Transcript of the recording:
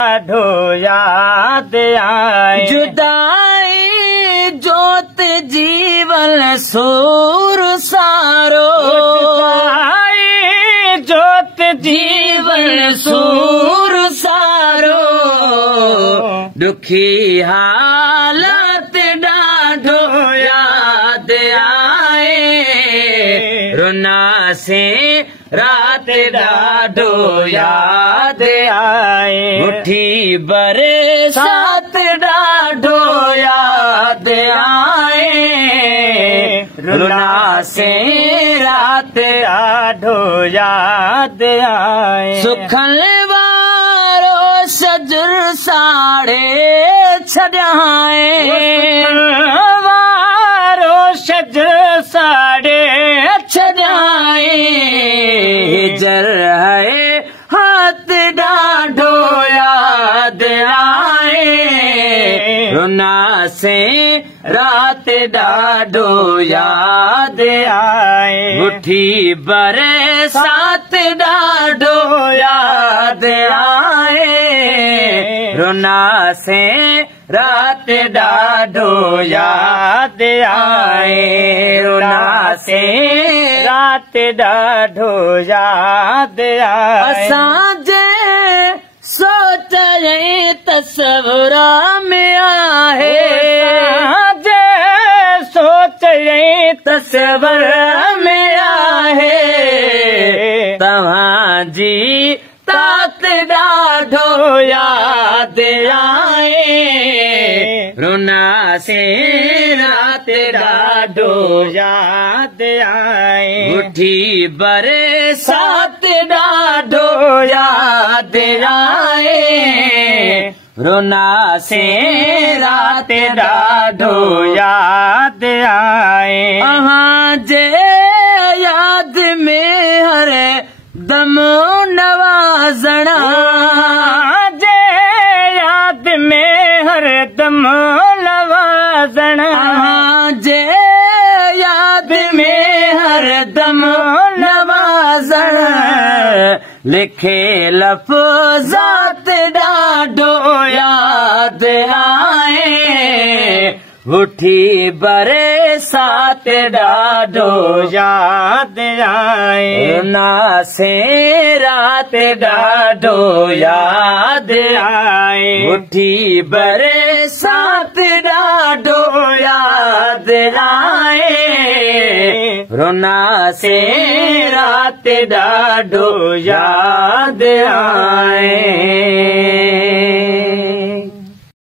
ॾाढो याद आए। जुदाई जोत जीवन सूर सारो, जुदाई जोत जीवन सूर सारो, दुखी हालत ॾाढो याद आए। रुना से रात ॾाढो याद आए। मुट्ठी बरसात ॾाढो याद आए। रुना से रात ॾाढो याद आए। सुखल वारो सजुर साड़े छॾाए, वारो सजुर साड़े छॾाए। हिजर है हाथ ॾाढो याद आए। रुना से रात ॾाढो याद आए। मुट्ठी बरसात ॾाढो याद आए। रुना से रात ॾाढो याद आए। रुना से रात ॾाढो याद आए। असांजे सोच ऐं तस्वुर में आहे, असांजे सोच ऐं तस्वुर में आहे। तव्हांजी तात ॾाढो याद आए। रुना से रात ॾाढो याद आए। मुट्ठी बरसात ॾाढो याद आए। रुना से रात ॾाढो याद आए। अव्हांजे याद में हर दम नवाज़णा, जे याद में हर दम नवाज़णा, जे याद में हर दम नवाज़णा। लिखे लफ़्ज़ात ॾाढो याद आए। मुट्ठी बरसात ॾाढो याद आए। रुना से रात ॾाढो याद आए। मुट्ठी बरसात ॾाढो याद आए। रुना से रात ॾाढो याद आए।